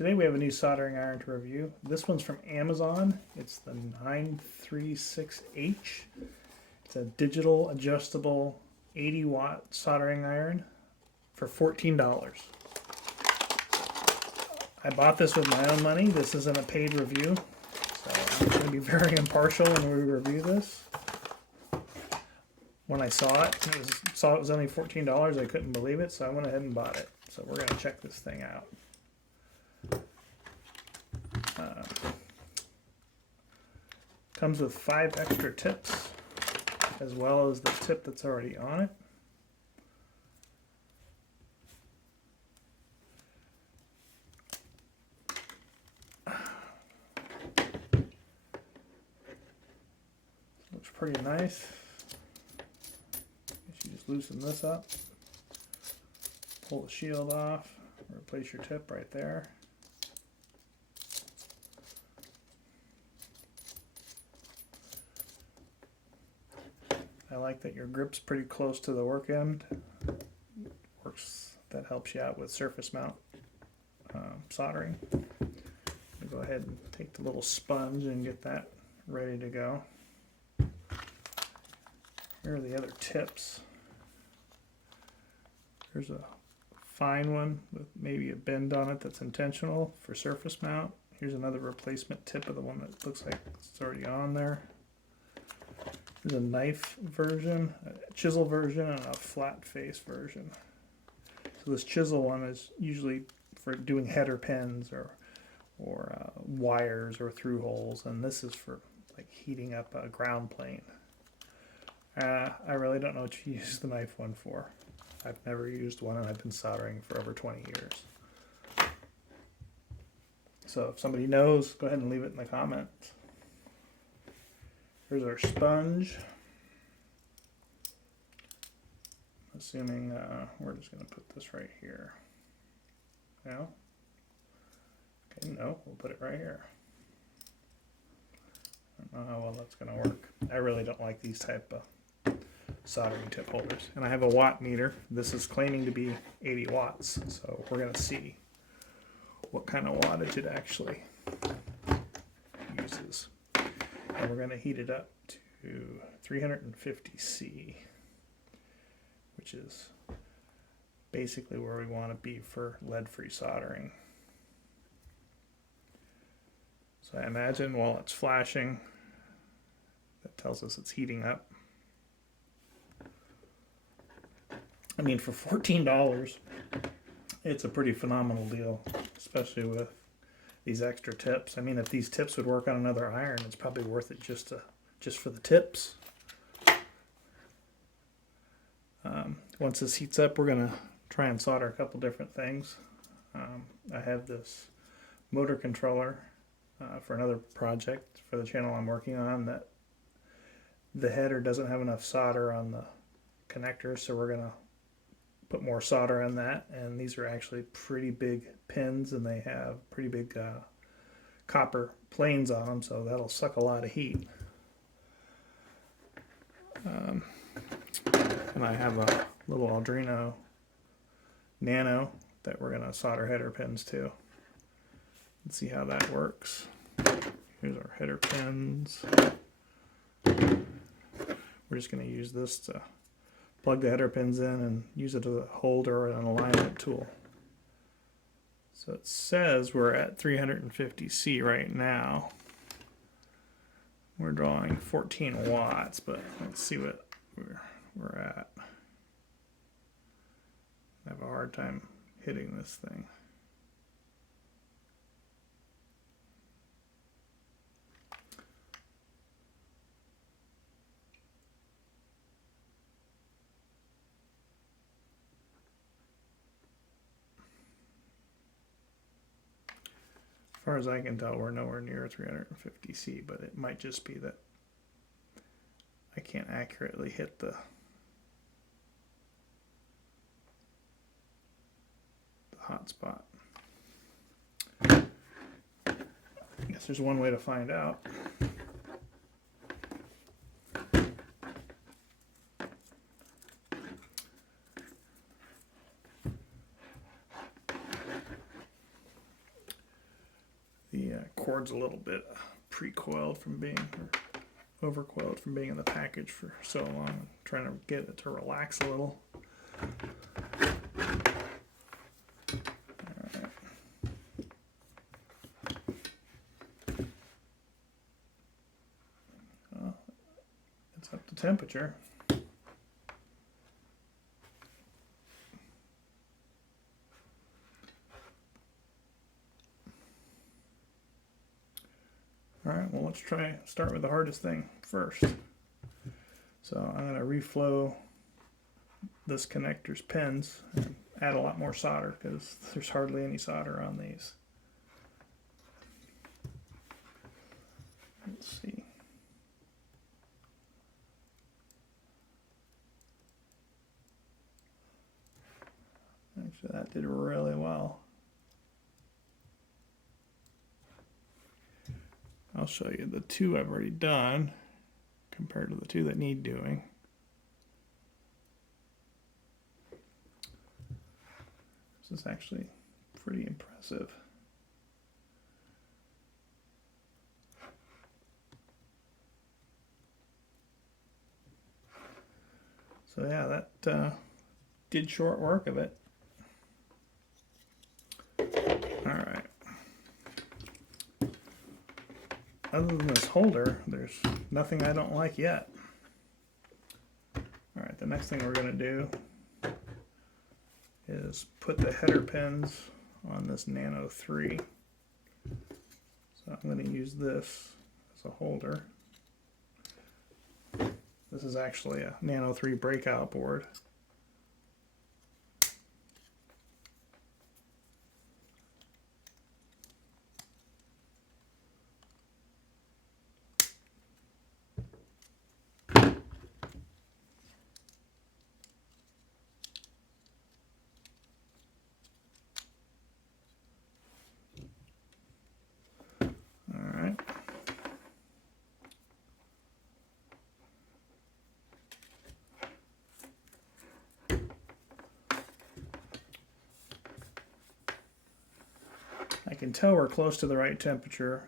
Today we have a new soldering iron to review. This one's from Amazon. It's the 936H. It's a digital adjustable 80-watt soldering iron for $14. I bought this with my own money. This isn't a paid review, so I'm going to be very impartial when we review this. When I saw it, it was only $14, I couldn't believe it, so I went ahead and bought it. So we're going to check this thing out. Comes with 5 extra tips, as well as the tip that's already on it. Looks pretty nice. You just loosen this up, pull the shield off, replace your tip right there. I like that your grip's pretty close to the work end. That helps you out with surface mount soldering. I'll go ahead and take the little sponge and get that ready to go. Here are the other tips. There's a fine one with maybe a bend on it that's intentional for surface mount. Here's another replacement tip of the one that looks like it's already on there. There's a knife version, a chisel version, and a flat face version. So this chisel one is usually for doing header pins or wires or through holes, and this is for like heating up a ground plane. I really don't know what you use the knife one for. I've never used one, and I've been soldering for over 20 years. So if somebody knows, go ahead and leave it in the comments. Here's our sponge. Assuming we're just going to put this right here. No? Okay, no, we'll put it right here. I don't know how well that's going to work. I really don't like these type of soldering tip holders. And I have a watt meter. This is claiming to be 80 watts, so we're going to see what kind of wattage it actually uses. And we're going to heat it up to 350 C, which is basically where we want to be for lead-free soldering. So I imagine while it's flashing, that tells us it's heating up. I mean, for $14, it's a pretty phenomenal deal, especially with these extra tips. I mean, if these tips would work on another iron, it's probably worth it just for the tips. Once this heats up, we're gonna try and solder a couple different things. I have this motor controller for another project for the channel I'm working on that the header doesn't have enough solder on the connector, so we're gonna put more solder on that. And these are actually pretty big pins, and they have pretty big copper planes on them, so that'll suck a lot of heat. And I have a little arduino nano that we're going to solder header pins to. Let's see how that works. Here's our header pins. We're just going to use this to plug the header pins in and use it as a holder or an alignment tool. So it says we're at 350 C right now. We're drawing 14 watts, but let's see what we're at. I have a hard time hitting this thing. As far as I can tell, we're nowhere near 350 C, but it might just be that I can't accurately hit the hot spot. I guess there's one way to find out. cord's a little bit pre-coiled from being, or overcoiled from being in the package for so long. I'm trying to get it to relax a little. Alright. Well, it's up to temperature. Alright, well, let's start with the hardest thing first. So I'm going to reflow this connector's pins and add a lot more solder because there's hardly any solder on these. Let's see. Actually, that did really well. I'll show you the two I've already done compared to the two that need doing. This is actually pretty impressive. So yeah, that did short work of it. All right. Other than this holder, there's nothing I don't like yet. All right, the next thing we're going to do is put the header pins on this Nano 3. So I'm going to use this as a holder. This is actually a Nano 3 breakout board. I can tell we're close to the right temperature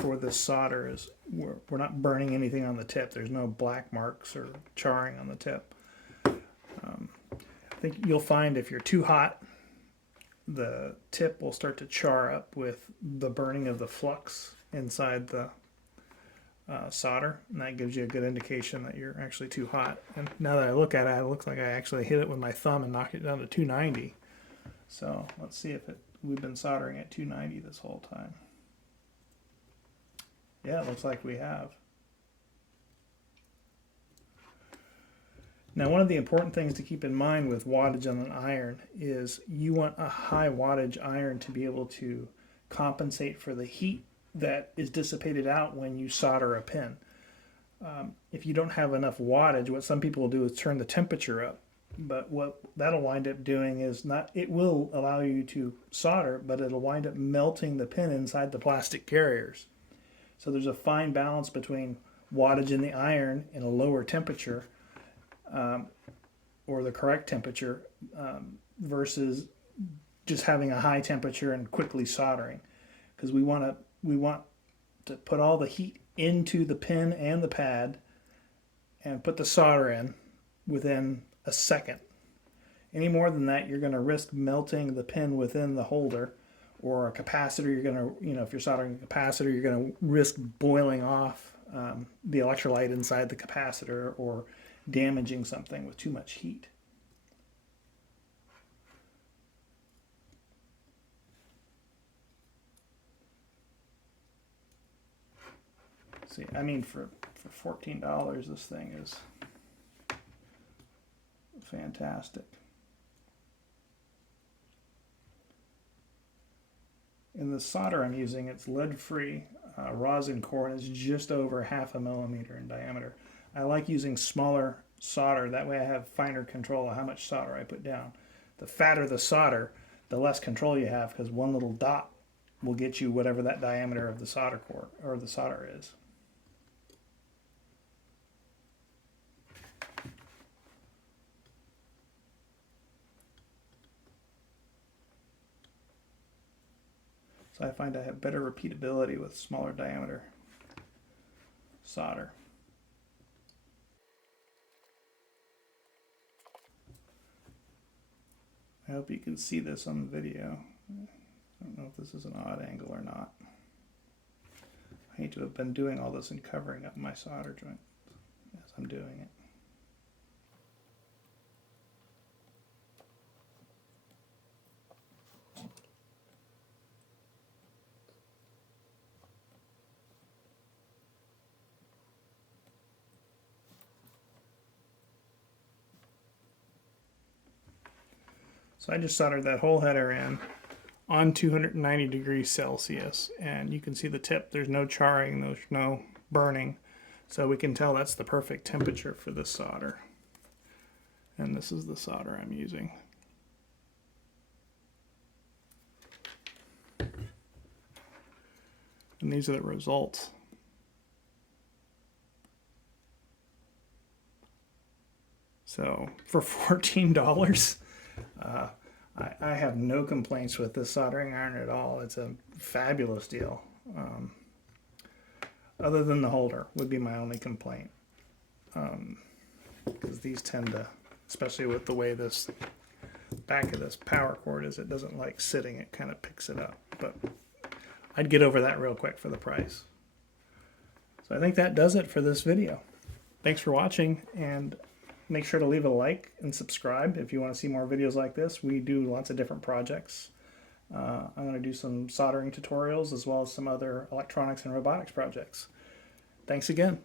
for this solder. Is we're not burning anything on the tip. There's no black marks or charring on the tip. I think you'll find if you're too hot, the tip will start to char up with the burning of the flux inside the solder, and that gives you a good indication that you're actually too hot. And now that I look at it, it looks like I actually hit it with my thumb and knocked it down to 290. So let's see if we've been soldering at 290 this whole time. Yeah, it looks like we have. Now, one of the important things to keep in mind with wattage on an iron is you want a high wattage iron to be able to compensate for the heat that is dissipated out when you solder a pin. If you don't have enough wattage, what some people will do is turn the temperature up. But what that'll wind up doing is it will allow you to solder, but it'll wind up melting the pin inside the plastic carriers. So there's a fine balance between wattage in the iron in a lower temperature or the correct temperature versus just having a high temperature and quickly soldering, because we want to put all the heat into the pin and the pad and put the solder in within a second. Any more than that, you're going to risk melting the pin within the holder, or a capacitor. You're going to, if you're soldering a capacitor, you're going to risk boiling off the electrolyte inside the capacitor or damaging something with too much heat. See, I mean, for $14, this thing is fantastic. In the solder I'm using, it's lead-free rosin core, and it's just over 1/2 millimeter in diameter. I like using smaller solder, that way I have finer control of how much solder I put down. The fatter the solder, the less control you have, because one little dot will get you whatever that diameter of the solder core or the solder is. So I find I have better repeatability with smaller diameter solder. I hope you can see this on the video. I don't know if this is an odd angle or not. I hate to have been doing all this and covering up my solder joint as I'm doing it. So I just soldered that whole header in on 290 degrees Celsius, and you can see the tip. There's no charring, there's no burning, so we can tell that's the perfect temperature for this solder. And this is the solder I'm using. And these are the results. So for $14, I have no complaints with this soldering iron at all. It's a fabulous deal. Other than the holder would be my only complaint. Because these tend to, especially with the way this back of this power cord is, it doesn't like sitting, it kind of picks it up. But I'd get over that real quick for the price. So I think that does it for this video. Thanks for watching, and make sure to leave a like and subscribe if you want to see more videos like this. We do lots of different projects. I'm going to do some soldering tutorials as well as some other electronics and robotics projects. Thanks again.